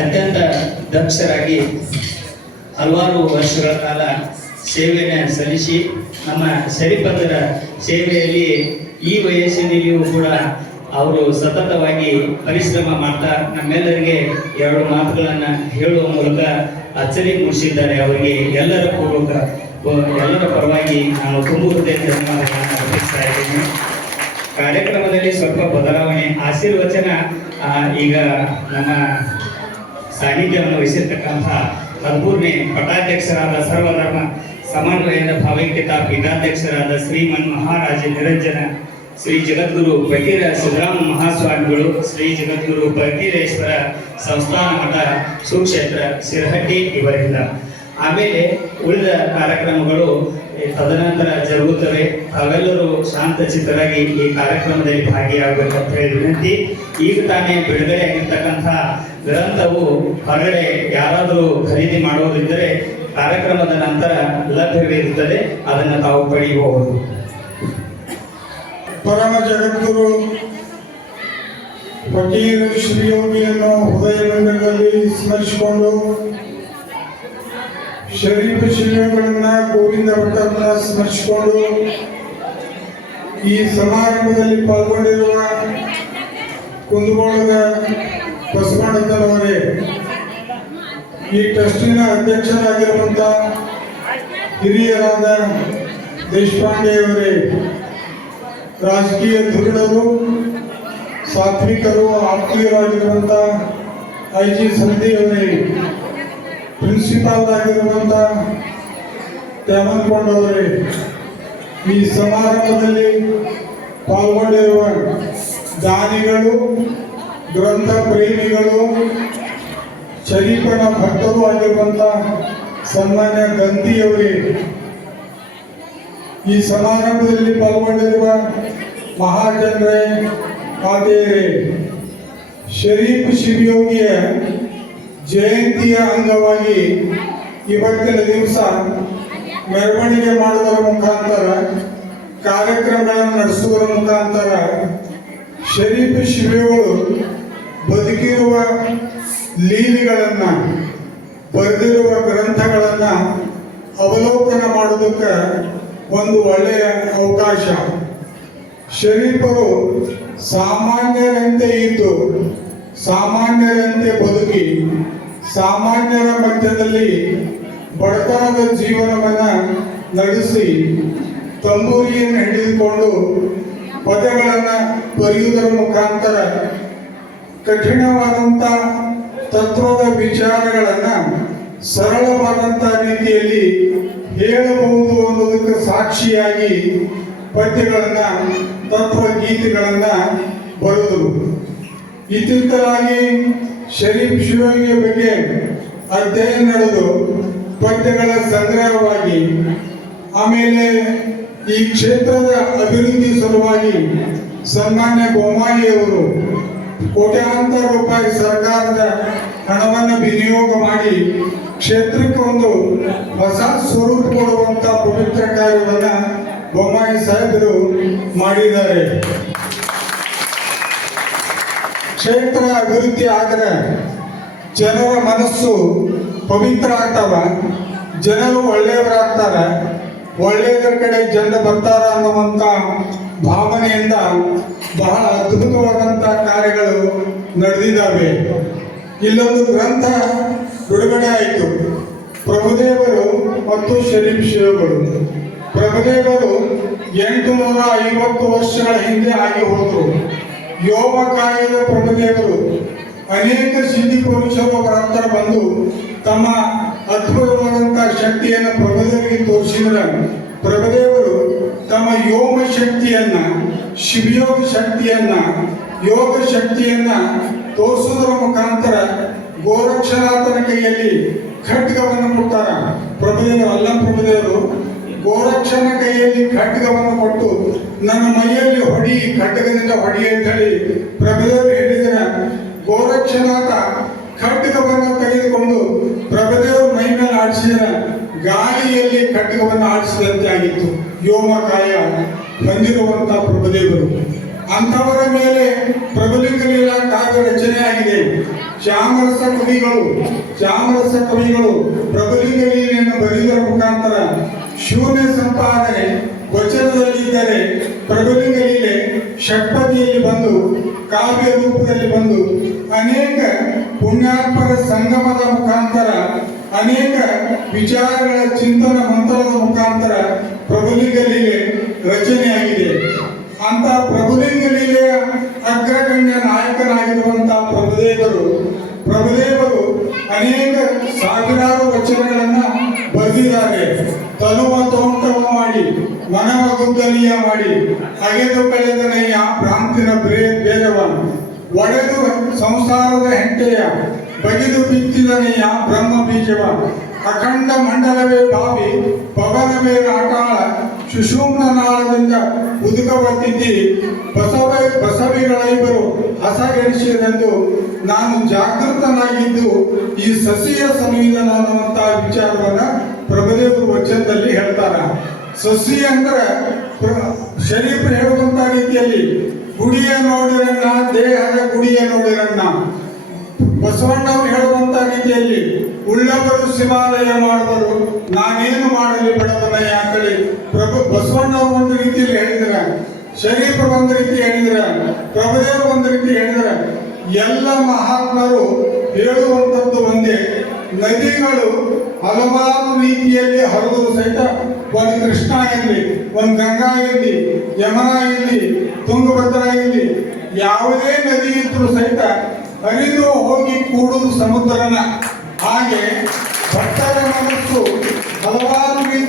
ಅತ್ಯಂತ ದಕ್ಷರಾಗಿ ಹಲವಾರು ವರ್ಷಗಳ ಕಾಲ ಸೇವೆಯನ್ನು ಸಲ್ಲಿಸಿ ನಮ್ಮ ಸರಿಪಂಥದ ಸೇವೆಯಲ್ಲಿ ಈ ವಯಸ್ಸಿನಲ್ಲಿಯೂ ಕೂಡ ಅವರು ಸತತವಾಗಿ ಪರಿಶ್ರಮ ಮಾಡ್ತಾ ನಮ್ಮೆಲ್ಲರಿಗೆ ಎರಡು ಮಾತುಗಳನ್ನು ಹೇಳುವ ಮೂಲಕ ಅಚ್ಚರಿ ಮೂಡಿಸಿದ್ದಾರೆ. ಅವರಿಗೆ ಎಲ್ಲರ ಪರವಾಗಿ ನಾನು ತುಂಬ ಹೃದಯದ ಧನ್ಯವಾದಗಳನ್ನು ಅರ್ಪಿಸ್ತಾ ಇದ್ದೀನಿ. ಕಾರ್ಯಕ್ರಮದಲ್ಲಿ ಸ್ವಲ್ಪ ಬದಲಾವಣೆ ಆಶೀರ್ವಚನ ಈಗ ನಮ್ಮ ಸಾನ್ನಿಧ್ಯವನ್ನು ವಹಿಸಿರ್ತಕ್ಕಂಥ 13ನೇ ಪಟ್ಟಾಧ್ಯಕ್ಷರಾದ ಸರ್ವಧರ್ಮ ಸಮನ್ವಯದ ಭಾವೈಕ್ಯತಾ ಪೀಠಾಧ್ಯಕ್ಷರಾದ ಶ್ರೀಮನ್ ಮಹಾರಾಜ ನಿರಂಜನ ಶ್ರೀ ಜಗದ್ಗುರು ಫಕೀರ ಸಿದ್ದರಾಮ ಮಹಾಸ್ವಾಮಿಗಳು, ಶ್ರೀ ಜಗದ್ಗುರು ಫಕೀರೇಶ್ವರ ಸಂಸ್ಥಾನ ಮಠ ಸುಕ್ಷೇತ್ರ ಸಿರಹಟ್ಟಿ ಇವರಿಂದ. ಆಮೇಲೆ ಉಳಿದ ಕಾರ್ಯಕ್ರಮಗಳು ತದನಂತರ ಜರುಗುತ್ತವೆ. ತಾವೆಲ್ಲರೂ ಶಾಂತಚಿತ್ತರಾಗಿ ಈ ಕಾರ್ಯಕ್ರಮದಲ್ಲಿ ಭಾಗಿಯಾಗಬೇಕಂತ ಹೇಳಿ ವಿನಂತಿ. ಈಗ ತಾನೇ ಬಿಡುಗಡೆ ಆಗಿರ್ತಕ್ಕಂಥ ಗ್ರಂಥವು ಹೊರಗಡೆ ಯಾರಾದರೂ ಖರೀದಿ ಮಾಡೋದಿದ್ದರೆ ಕಾರ್ಯಕ್ರಮದ ನಂತರ ಲಭ್ಯವಿರುತ್ತದೆ, ಅದನ್ನು ತಾವು ಪಡೆಯಬಹುದು. ಪರಮ ಜಗದ್ಗುರು ಫಕೀರ ಶ್ರೀಯೋಗಿಯನ್ನು ಹೃದಯದಲ್ಲಿ ಸ್ಮರಿಸಿಕೊಂಡು ಶರೀಫ ಶಿಲ್ಪಗಳನ್ನ ಗೋವಿಂದ ಭಟ್ಟರನ್ನ ಸ್ಮರಿಸಿಕೊಂಡು ಈ ಸಮಾರಂಭದಲ್ಲಿ ಪಾಲ್ಗೊಂಡಿರುವ ಕುಂದಗೋಳದ ಬಸವಣ್ಣನವರೇ, ಈ ಟ್ರಸ್ಟಿನ ಅಧ್ಯಕ್ಷರಾಗಿರುವಂಥ ಹಿರಿಯರಾದ ದೇಶಪಾಂಡೆಯವರೇ, ರಾಜಕೀಯ ಧುರೀಣರು, ಸಾತ್ವಿಕರು, ಆತ್ಮೀಯರಾಗಿರುವಂಥ IG ಸಂಧಿಯವರೇ, ಪ್ರಿನ್ಸಿಪಾಲ್ ಆಗಿರುವಂಥ ತ್ಯಾಮನ್ಕೊಂಡವರೇ, ಈ ಸಮಾರಂಭದಲ್ಲಿ ಪಾಲ್ಗೊಂಡಿರುವ ದಾನಿಗಳು, ಗ್ರಂಥ ಪ್ರೇಮಿಗಳು, ಶರೀಫನ ಭಕ್ತರು ಆಗಿರುವಂಥ ಸನ್ಮಾನ್ಯ ಗಂಧಿಯವರೇ, ಈ ಸಮಾರಂಭದಲ್ಲಿ ಪಾಲ್ಗೊಂಡಿರುವ ಮಹಾಜನರೇ, ಮಾತೆಯರೇ, ಶರೀಫ್ ಶಿವಯೋಗಿಯ ಜಯಂತಿಯ ಅಂಗವಾಗಿ ಇವತ್ತಿನ ದಿವಸ ಮೆರವಣಿಗೆ ಮಾಡುವುದರ ಮುಖಾಂತರ, ಕಾರ್ಯಕ್ರಮಗಳನ್ನು ನಡೆಸುವುದರ ಮುಖಾಂತರ ಶರೀಫ್ ಶಿವಯೋಗಿಗಳು ಬದುಕಿರುವ ಲೀಲೆಗಳನ್ನು, ಬರೆದಿರುವ ಗ್ರಂಥಗಳನ್ನು ಅವಲೋಕನ ಮಾಡೋದಕ್ಕೆ ಒಂದು ಒಳ್ಳೆಯ ಅವಕಾಶ. ಶರೀಫರು ಸಾಮಾನ್ಯರಂತೆ ಇದ್ದು ಸಾಮಾನ್ಯರಂತೆ ಬದುಕಿ ಸಾಮಾನ್ಯರ ಮಧ್ಯದಲ್ಲಿ ಬಡತನದ ಜೀವನವನ್ನು ನಡೆಸಿ ತಂಬೂರಿಯನ್ನು ಹಿಡಿದುಕೊಂಡು ಪದಗಳನ್ನು ಬರೆಯುವುದರ ಮುಖಾಂತರ ಕಠಿಣವಾದಂಥ ತತ್ವದ ವಿಚಾರಗಳನ್ನು ಸರಳವಾದಂಥ ರೀತಿಯಲ್ಲಿ ಹೇಳಬಹುದು ಅನ್ನೋದಕ್ಕೆ ಸಾಕ್ಷಿಯಾಗಿ ಪದ್ಯಗಳನ್ನು, ತತ್ವಗೀತೆಗಳನ್ನು ಬರೆದರು. ಇತ್ತೀಚೆಗಾಗಿ ಶರೀಫ್ ಶಿವಯೋಗಿಯ ಬಗ್ಗೆ ಅಧ್ಯಯನ ನಡೆದು ಪದ್ಯಗಳ ಸಂಗ್ರಹವಾಗಿ, ಆಮೇಲೆ ಈ ಕ್ಷೇತ್ರದ ಅಭಿವೃದ್ಧಿ ಸಲುವಾಗಿ ಸನ್ಮಾನ್ಯ ಬೊಮ್ಮಾಯಿಯವರು ಕೋಟ್ಯಾಂತರ ರೂಪಾಯಿ ಸರ್ಕಾರದ ಹಣವನ್ನು ವಿನಿಯೋಗ ಮಾಡಿ ಕ್ಷೇತ್ರಕ್ಕೆ ಒಂದು ಹೊಸ ಸ್ವರೂಪ ಕೊಡುವಂತ ಪವಿತ್ರ ಕಾರ್ಯವನ್ನು ಬೊಮ್ಮಾಯಿ ಸಾಹೇಬರು ಮಾಡಿದ್ದಾರೆ. ಕ್ಷೇತ್ರ ಅಭಿವೃದ್ಧಿ ಆದರೆ ಜನರ ಮನಸ್ಸು ಪವಿತ್ರ ಆಗ್ತಾವ, ಜನರು ಒಳ್ಳೆಯವರಾಗ್ತಾರೆ, ಒಳ್ಳೆಯದರ ಕಡೆ ಜನರು ಬರ್ತಾರ ಅನ್ನುವಂಥ ಭಾವನೆಯಿಂದ ಬಹಳ ಅದ್ಭುತವಾದಂಥ ಕಾರ್ಯಗಳು ನಡೆದಿದ್ದಾವೆ. ಇಲ್ಲೊಂದು ಗ್ರಂಥ ಬಿಡುಗಡೆ ಆಯಿತು, ಪ್ರಭುದೇವರು ಮತ್ತು ಶರೀಫ್ ಶಿವಗಳು. ಪ್ರಭುದೇವರು 850 ವರ್ಷಗಳ ಹಿಂದೆ ಆಗಿ ಹೋದರು. ಯೋಮಕಾಯದ ಪ್ರಭುದೇವರು ಅನೇಕ ಸಿದ್ಧಿ ಪುರುಷರು ಅವರ ಹತ್ರ ಬಂದು ತಮ್ಮ ಅದ್ಭುತವಾದಂಥ ಶಕ್ತಿಯನ್ನು ಪ್ರಭುದೇವರಿಗೆ ತೋರಿಸಿದ್ರೆ ಪ್ರಭುದೇವರು ತಮ್ಮ ಯೋಮ ಶಕ್ತಿಯನ್ನ, ಶಿವಯೋಗ ಶಕ್ತಿಯನ್ನ, ಯೋಗ ಶಕ್ತಿಯನ್ನ ತೋರಿಸುವುದರ ಮುಖಾಂತರ ಗೋರಕ್ಷನಾಥನ ಕೈಯಲ್ಲಿ ಖಡ್ಗವನ್ನು ಕೊಡ್ತಾರ. ಪ್ರಭುದೇವರು ಅಲ್ಲ, ಪ್ರಭುದೇವರು ಗೋರಕ್ಷನ ಕೈಯಲ್ಲಿ ಖಡ್ಗವನ್ನು ಕೊಟ್ಟು ನನ್ನ ಮೈಯಲ್ಲಿ ಹೊಡಿ, ಖಡ್ಗದಿಂದ ಹೊಡಿ ಅಂತ ಹೇಳಿ ಪ್ರಭುದೇವರು ಹೇಳಿದರೆ ಗೋರಕ್ಷನಾಥ ಖಡ್ಗವನ್ನು ತೆಗೆದುಕೊಂಡು ಪ್ರಭುದೇವರು ಮೈ ಮೇಲೆ ಆಡಿಸಿದರೆ ಗಾಳಿಯಲ್ಲಿ ಖಡ್ಗವನ್ನು ಆಡಿಸಿದಂತೆ ಆಗಿತ್ತು. ವ್ಯೋಮಕಾಯ ಹೊಂದಿರುವಂತ ಪ್ರಭುದೇವರು, ಅಂಥವರ ಮೇಲೆ ಪ್ರಭುಲಿಂಗ ಲೀಲಾ ಕಾವ್ಯ ರಚನೆ ಆಗಿದೆ. ಚಾಮರಸ ಕವಿಗಳು ಪ್ರಬಲಿಂಗ ಲೀಲೆಯನ್ನು ಬರೆಯುವುದರ ಮುಖಾಂತರ ಶೂನ್ಯ ಸಂಪಾದನೆ ವಚನದಲ್ಲಿದ್ದರೆ ಪ್ರಬಲಿಂಗ ಲೀಲೆ ಷಟ್ಪದಿಯಲ್ಲಿ ಬಂದು ಕಾವ್ಯ ರೂಪದಲ್ಲಿ ಬಂದು ಅನೇಕ ಪುಣ್ಯಾತ್ಮರ ಸಂಗಮದ ಮುಖಾಂತರ ಅನೇಕ ವಿಚಾರಗಳ ಚಿಂತನ ಮಂಥನದ ಮುಖಾಂತರ ಪ್ರಬಲಿಂಗ ಲೀಲೆ ರಚನೆಯಾಗಿದೆ. ಅಂತ ಪ್ರಭುಲಿಂಗ ಲೀಲೆಯ ಅಗ್ರಗಣ್ಯ ನಾಯಕನಾಗಿರುವಂತಹ ಪ್ರಭುದೇವರು ಅನೇಕ ಸಾವಿರಾರು ವಚನಗಳನ್ನ ಬರೆದಿದ್ದಾರೆ. ತನುವ ತೋಂಟವ ಮಾಡಿ ಮನವ ಗುದ್ದಲಿಯ ಮಾಡಿ ಅಗೆದು ಕಳೆದನಯ್ಯ ಪ್ರಾಂತಿನ ಬೇರವ ಒಡೆದು ಸಂಸಾರದ ಹೆಂಟೆಯ ಬಗೆದು ಬಿತ್ತಿದನೆಯ ಬ್ರಹ್ಮ ಬೀಜವ ಅಖಂಡ ಮಂಡಲವೇ ಭಾವಿ ಪವನವೇ ನಾಟಾಳ ಸುಷುಮ್ನ ನಾಳದಿಂದ ಉದುಕಬತ್ತಿದ್ದಿ ಬಸವಿಗಳಿಬ್ಬರು ಹಸಗೆಡಿಸಿದೆಂದು ನಾನು ಜಾಗೃತನಾಗಿದ್ದು ಈ ಸಸಿಯ ಸಂವಿಧಾನ ಅನ್ನುವಂತಹ ವಿಚಾರವನ್ನ ಪ್ರಭುದೇವರು ವಚನದಲ್ಲಿ ಹೇಳ್ತಾರ. ಸಸಿ ಅಂದ್ರೆ ಶರೀಫ್ ಹೇಳುವಂತ ರೀತಿಯಲ್ಲಿ ಗುಡಿಯ ನೋಡಿರನ್ನ ದೇಹದ ಗುಡಿಯ ನೋಡಿರನ್ನ. ಬಸವಣ್ಣವರು ಹೇಳುವಂತ ರೀತಿಯಲ್ಲಿ ಉಳ್ಳವರು ಶಿವಾಲಯ ಮಾಡಿದರು ನಾನೇನು ಮಾಡಲಿ ಬಡವನಯ್ಯ ಅಂತೇಳಿ ಬಸವಣ್ಣವರು ಒಂದು ರೀತಿಯಲ್ಲಿ ಹೇಳಿದ್ರ, ಶರೀಫ್ ಒಂದು ರೀತಿ ಹೇಳಿದ್ರ, ಪ್ರಭುದೇವರು ಒಂದು ರೀತಿ ಹೇಳಿದ್ರ. ಎಲ್ಲ ಮಹಾತ್ಮರು ಹೇಳುವಂಥದ್ದು ಒಂದೇ, ನದಿಗಳು ಹಲವಾರು ರೀತಿಯಲ್ಲಿ ಹರಿದರೂ ಸಹಿತ ಒಂದು ಕೃಷ್ಣ ಇರಲಿ, ಒಂದು ಗಂಗಾ ಇರಲಿ, ಯಮುನಾ ಇರಲಿ, ತುಂಗಭದ್ರಾ ಇರಲಿ, ಯಾವುದೇ ನದಿ ಇದ್ರೂ ಸಹಿತ ಹರಿದು ಹೋಗಿ ಕೂಡುವುದು ಸಮುದ್ರನ. ಹಾಗೆ ಭಕ್ತರ ಮನಸ್ಸು ಹಲವಾರು ರೀತಿ